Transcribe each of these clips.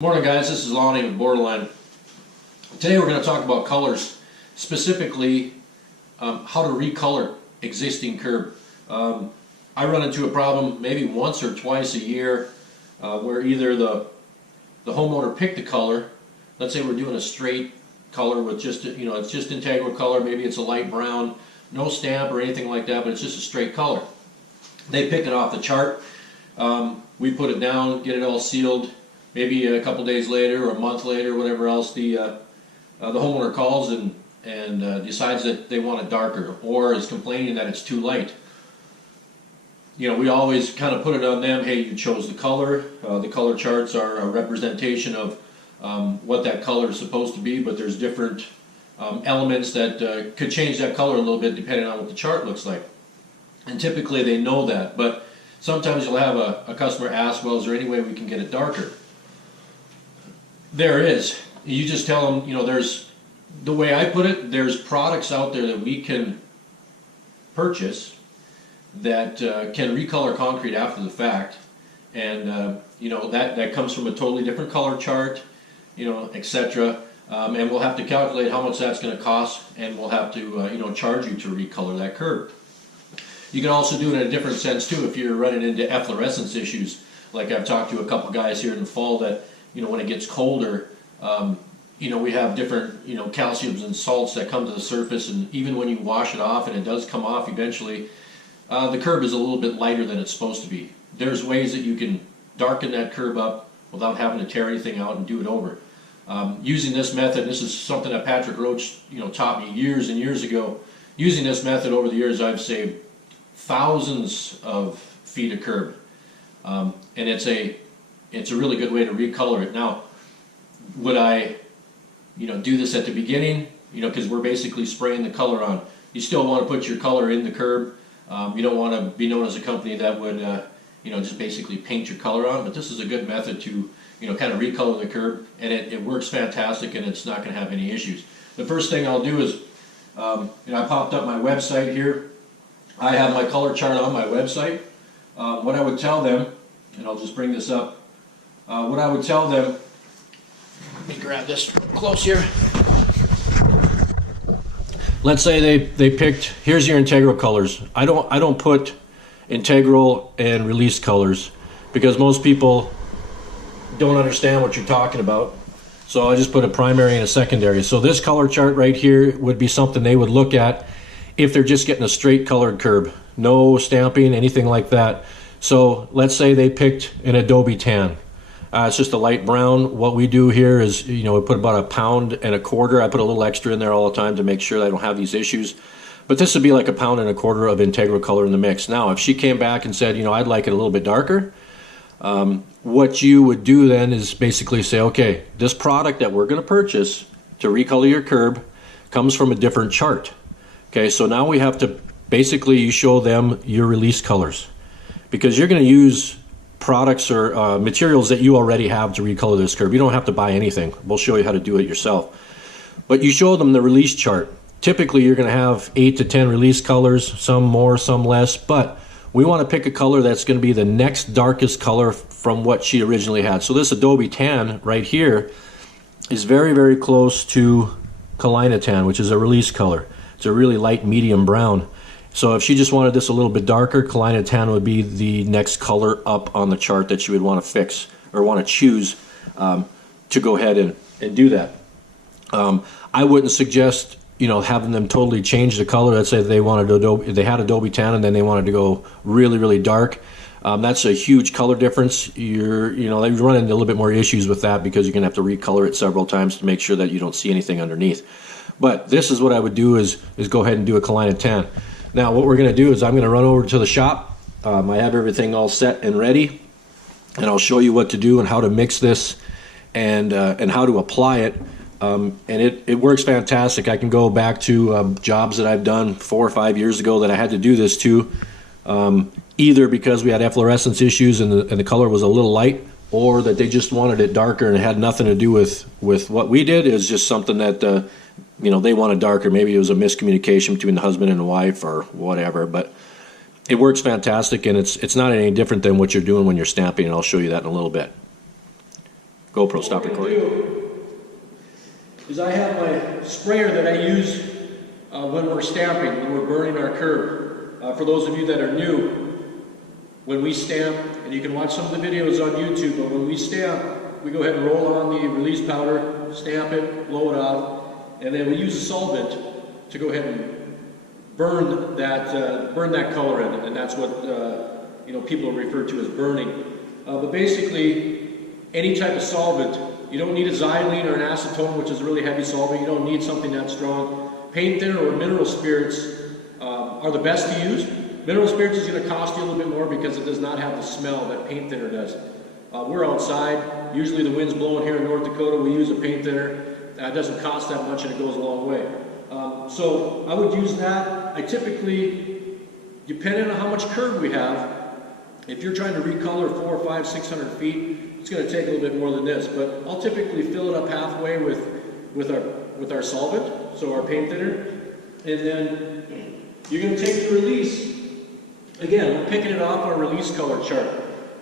Morning guys, this is Lonnie with Borderline. Today we're going to talk about colors, specifically how to recolor existing curb. I run into a problem maybe once or twice a year where either the homeowner picked the color. Let's say we're doing a straight color with just, it's just integral color, maybe it's a light brown, no stamp or anything like that, but it's just a straight color. They pick it off the chart, we put it down, get it all sealed. Maybe a couple days later or a month later, whatever else, the homeowner calls and decides that they want it darker or is complaining that it's too light. We always kind of put it on them, hey, you chose the color. The color charts are a representation of what that color is supposed to be, but there's different elements that could change that color a little bit depending on what the chart looks like. And typically they know that, but sometimes you'll have a customer ask, well, is there any way we can get it darker? There is. You just tell them, there's, the way I put it, there's products out there that we can purchase that can recolor concrete after the fact, and that comes from a totally different color chart, etc. And we'll have to calculate how much that's going to cost, and we'll have to charge you to recolor that curb. You can also do it in a different sense too if you're running into efflorescence issues. Like I've talked to a couple guys here in the fall that when it gets colder, we have different, calciums and salts that come to the surface, and even when you wash it off, and it does come off eventually, the curb is a little bit lighter than it's supposed to be. There's ways that you can darken that curb up without having to tear anything out and do it over. Using this method, this is something that Patrick Roach, taught me years and years ago. Using this method over the years, I've saved thousands of feet of curb, and it's a really good way to recolor it. Now, would I, do this at the beginning? Because we're basically spraying the color on. You still want to put your color in the curb. You don't want to be known as a company that would, just basically paint your color on. But this is a good method to, kind of recolor the curb, and it works fantastic, and it's not going to have any issues. The first thing I'll do is, I popped up my website here. I have my color chart on my website. What I would tell them, and I'll just bring this up. What I would tell them, let me grab this close here. Let's say they picked, here's your integral colors. I don't put integral and release colors because most people don't understand what you're talking about. So I just put a primary and a secondary. So this color chart right here would be something they would look at if they're just getting a straight colored curb. No stamping, anything like that. So let's say they picked an Adobe Tan. It's just a light brown. What we do here is, we put about 1.25 pounds. I put a little extra in there all the time to make sure that I don't have these issues. But this would be like 1.25 pounds of integral color in the mix. Now, if she came back and said, I'd like it a little bit darker, what you would do then is basically say, okay, this product that we're going to purchase to recolor your curb comes from a different chart. Okay, so now we have to, basically you show them your release colors, because you're going to use products or materials that you already have to recolor this curb. You don't have to buy anything. We'll show you how to do it yourself. But you show them the release chart. Typically you're going to have 8 to 10 release colors, some more, some less, but we want to pick a color that's going to be the next darkest color from what she originally had. So this Adobe Tan right here is very, very close to Colina Tan, which is a release color. It's a really light medium brown. So if she just wanted this a little bit darker, Colina Tan would be the next color up on the chart that you would want to fix or want to choose to go ahead and do that. I wouldn't suggest having them totally change the color. Let's say they had Adobe Tan and then they wanted to go really, really dark. That's a huge color difference. They run into a little bit more issues with that because you're going to have to recolor it several times to make sure that you don't see anything underneath. But this is what I would do is go ahead and do a Colina Tan. Now what we're going to do is I'm going to run over to the shop. I have everything all set and ready, and I'll show you what to do and how to mix this and how to apply it. And it works fantastic. I can go back to jobs that I've done 4 or 5 years ago that I had to do this to, either because we had efflorescence issues and the color was a little light, or that they just wanted it darker and it had nothing to do with what we did. It was just something that they wanted darker. Maybe it was a miscommunication between the husband and the wife or whatever, but it works fantastic, and it's not any different than what you're doing when you're stamping, and I'll show you that in a little bit. Go GoPro, stop recording. Is I have my sprayer that I use when we're stamping, when we're burning our curb. For those of you that are new, when we stamp, and you can watch some of the videos on YouTube, but when we stamp, we go ahead and roll on the release powder, stamp it, blow it off, and then we use a solvent to go ahead and burn that color in it, and that's what people refer to as burning. But basically, any type of solvent, you don't need a xylene or an acetone, which is a really heavy solvent. You don't need something that strong. Paint thinner or mineral spirits are the best to use. Mineral spirits is going to cost you a little bit more because it does not have the smell that paint thinner does. We're outside. Usually the wind's blowing here in North Dakota. We use a paint thinner. It doesn't cost that much and it goes a long way. So I would use that. I typically, depending on how much curb we have, if you're trying to recolor 400, 500, 600 feet, it's going to take a little bit more than this. But I'll typically fill it up halfway with our solvent, so our paint thinner. And then you're going to take the release. Again, we're picking it off our release color chart.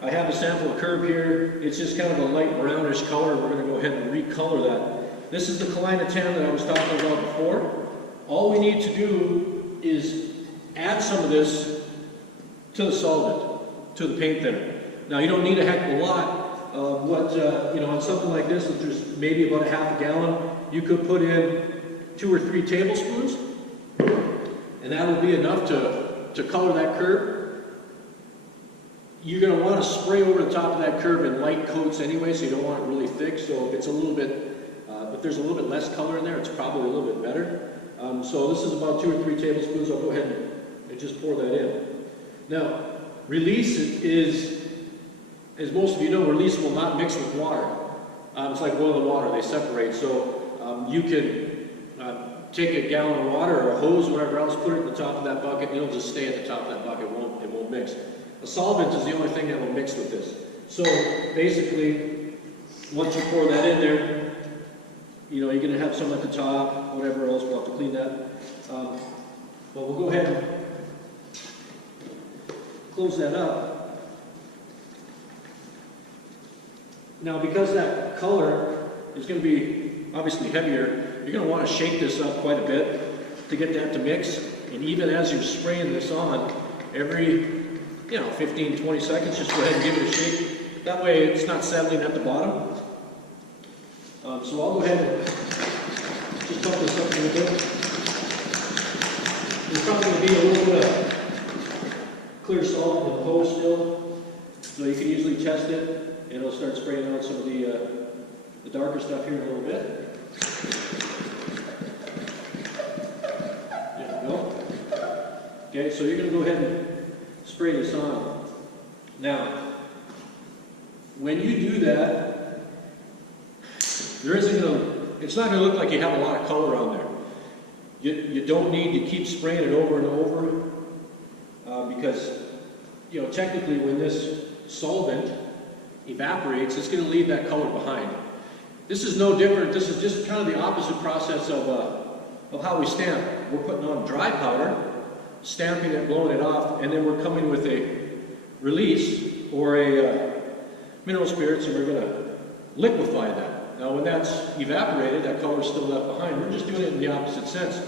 I have a sample of curb here. It's just kind of a light brownish color. We're going to go ahead and recolor that. This is the Colina Tan that I was talking about before. All we need to do is add some of this to the solvent, to the paint thinner. Now, you don't need a heck of a lot. On something like this, if there's maybe about a half a gallon, you could put in 2 or 3 tablespoons, and that will be enough to color that curb. You're going to want to spray over the top of that curb in light coats anyway, so you don't want it really thick. So if it's a little bit, if there's a little bit less color in there, it's probably a little bit better. So this is about 2 or 3 tablespoons. I'll go ahead and just pour that in. Now, release is, as most of you know, release will not mix with water. It's like oil and water, they separate. So you can take a gallon of water or a hose, whatever else, put it at the top of that bucket, and it'll just stay at the top of that bucket, it won't mix. A solvent is the only thing that will mix with this. So basically, once you pour that in there, you're going to have some at the top, whatever else, we'll have to clean that. But we'll go ahead and close that up. Now, because that color is going to be obviously heavier, you're going to want to shake this up quite a bit to get that to mix. And even as you're spraying this on, every 15, 20 seconds, just go ahead and give it a shake. That way it's not settling at the bottom. So I'll go ahead and just pump this up a little bit. There's probably going to be a little bit of clear salt in the hose still, so you can usually test it, and it'll start spraying out some of the darker stuff here in a little bit. There we go. Okay, so you're going to go ahead and spray this on. Now, when you do that, it's not going to look like you have a lot of color on there. You don't need to keep spraying it over and over because, technically when this solvent evaporates, it's going to leave that color behind. This is no different. This is just kind of the opposite process of how we stamp. We're putting on dry powder, stamping it, blowing it off, and then we're coming with a release or a mineral spirits, and we're going to liquefy that. Now, when that's evaporated, that color is still left behind. We're just doing it in the opposite sense.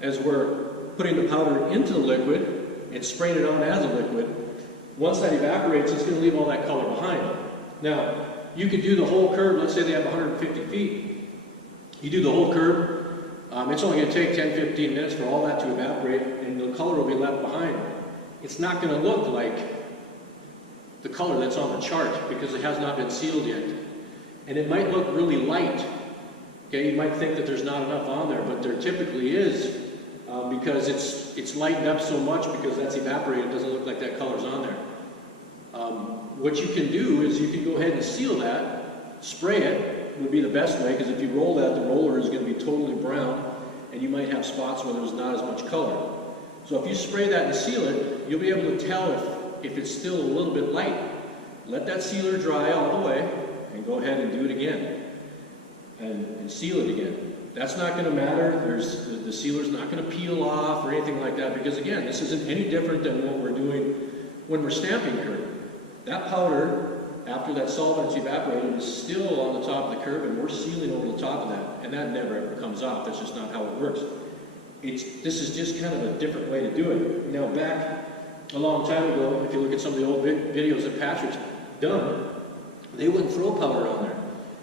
As we're putting the powder into the liquid and spraying it on as a liquid, once that evaporates, it's going to leave all that color behind. Now, you could do the whole curve. Let's say they have 150 feet. You do the whole curve. It's only going to take 10, 15 minutes for all that to evaporate, and the color will be left behind. It's not going to look like the color that's on the chart because it has not been sealed yet. And it might look really light. Okay, you might think that there's not enough on there, but there typically is because it's lightened up so much because that's evaporated. It doesn't look like that color's on there. What you can do is you can go ahead and seal that, spray it would be the best way, because if you roll that, the roller is going to be totally brown, and you might have spots where there's not as much color. So if you spray that and seal it, you'll be able to tell if it's still a little bit light. Let that sealer dry all the way, and go ahead and do it again, and seal it again. That's not going to matter. The sealer's not going to peel off or anything like that, because again, this isn't any different than what we're doing when we're stamping curb. That powder after that solvent's evaporated, is still on the top of the curb, and we're sealing over the top of that, and that never ever comes off. That's just not how it works. This is just kind of a different way to do it. Now, back a long time ago, if you look at some of the old videos that Patrick's done, they wouldn't throw powder on there.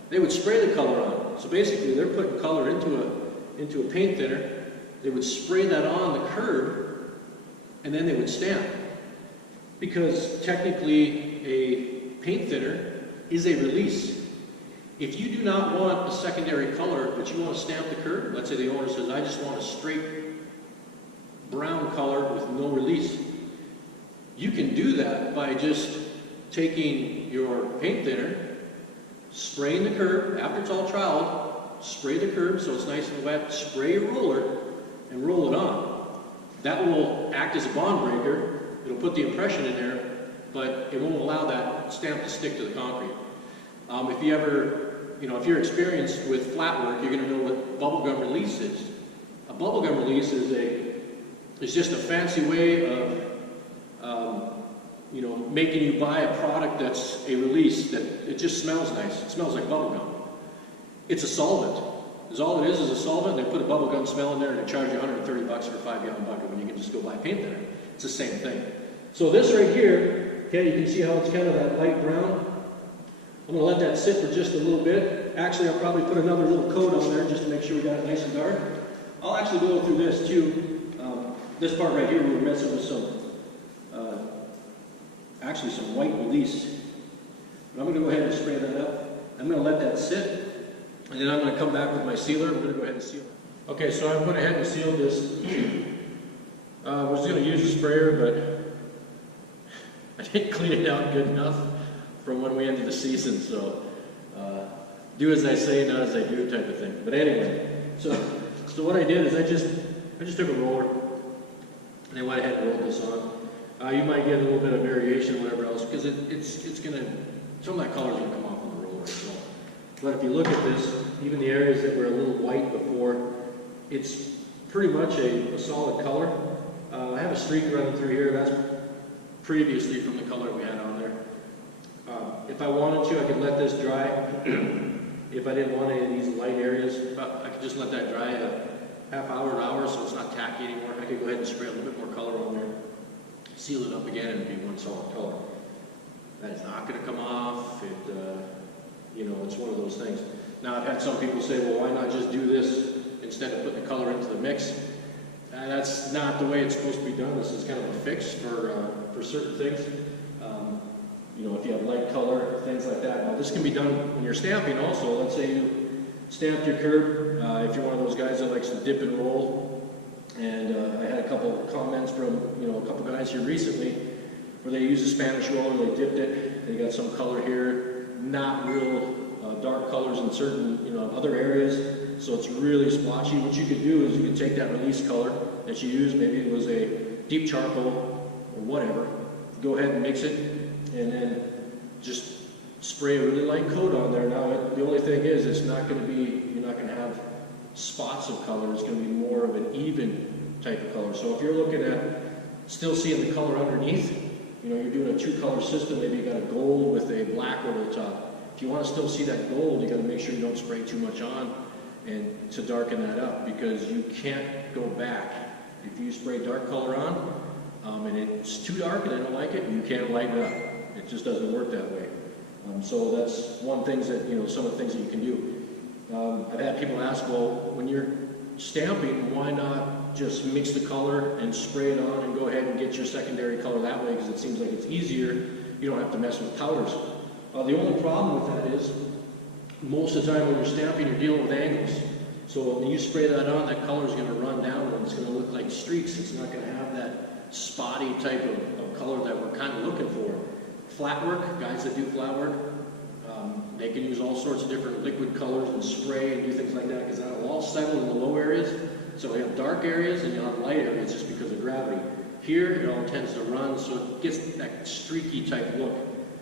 They would spray the color on. So basically, they're putting color into a paint thinner. They would spray that on the curb, and then they would stamp. Because technically, a paint thinner is a release. If you do not want a secondary color, but you want to stamp the curb, let's say the owner says, I just want a straight brown color with no release. You can do that by just taking your paint thinner, spraying the curb, after it's all troweled, spray the curb so it's nice and wet, spray your roller, and roll it on. That will act as a bond breaker. It'll put the impression in there, but it won't allow that stamp to stick to the concrete. If you ever, if you're experienced with flat work, you're going to know what bubblegum release is. A bubblegum release is just a fancy way of, making you buy a product that's a release that it just smells nice. It smells like bubblegum. It's a solvent. All it is a solvent. They put a bubblegum smell in there and they charge you $130 for a 5-gallon bucket when you can just go buy paint thinner. It's the same thing. So this right here, okay, you can see how it's kind of that light brown. I'm going to let that sit for just a little bit. Actually, I'll probably put another little coat on there just to make sure we got it nice and dark. I'll actually go through this too. This part right here, we were messing with some white release. But I'm going to go ahead and spray that up. I'm going to let that sit, and then I'm going to come back with my sealer. I'm going to go ahead and seal it. Okay, so I went ahead and sealed this. I was going to use a sprayer, but I didn't clean it out good enough from when we ended the season, so do as I say, not as I do type of thing. But anyway, so what I did is I just took a roller, and I went ahead and rolled this on. You might get a little bit of variation, whatever else, because it's going to, some of that color is going to come off on the roller as well. But if you look at this, even the areas that were a little white before, it's pretty much a solid color. I have a streak running through here. That's previously from the color we had on there. If I wanted to, I could let this dry. If I didn't want any of these light areas, I could just let that dry a half hour, an hour, so it's not tacky anymore. I could go ahead and spray a little bit more color on there, seal it up again, and it'd be one solid color. That is not going to come off. It's one of those things. Now, I've had some people say, well, why not just do this instead of putting the color into the mix? That's not the way it's supposed to be done. This is kind of a fix for certain things. If you have light color, things like that. Now, this can be done when you're stamping also. Let's say you stamped your curb. If you're one of those guys that likes to dip and roll. And I had a couple of comments from, a couple guys here recently where they used a Spanish roller, they dipped it, they got some color here, not real dark colors in certain, other areas. So it's really splotchy. What you could do is you could take that release color that you used, maybe it was a deep charcoal or whatever, go ahead and mix it, and then just spray a really light coat on there. Now, the only thing is, you're not going to have spots of color. It's going to be more of an even type of color. So if you're looking at still seeing the color underneath, you're doing a 2-color system, maybe you got a gold with a black over the top. If you want to still see that gold, you got to make sure you don't spray too much on and to darken that up, because you can't go back. If you spray dark color on and it's too dark and they don't like it, you can't lighten it up. It just doesn't work that way. So that's one thing that, some of the things that you can do. I've had people ask, well, when you're stamping, why not just mix the color and spray it on and go ahead and get your secondary color that way, because it seems like it's easier. You don't have to mess with powders. The only problem with that is, most of the time when you're stamping, you're dealing with angles. So when you spray that on, that color is going to run down and it's going to look like streaks. It's not going to have that spotty type of color that we're kind of looking for. Flat work, guys that do flat work, they can use all sorts of different liquid colors and spray and do things like that, because that will all settle in the low areas. So we have dark areas and you have light areas just because of gravity. Here, it all tends to run, so it gets that streaky type look.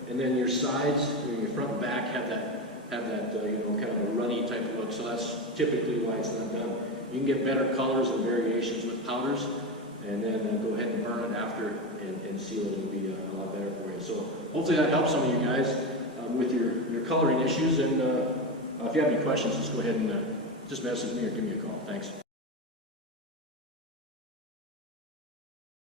And then your sides, your front and back have that kind of a runny type of look. So that's typically why it's not done. You can get better colors and variations with powders, and then go ahead and burn it after and seal it. It'll be a lot better for you. So hopefully that helps some of you guys. with your coloring issues. And if you have any questions, just go ahead and just message me or give me a call. Thanks.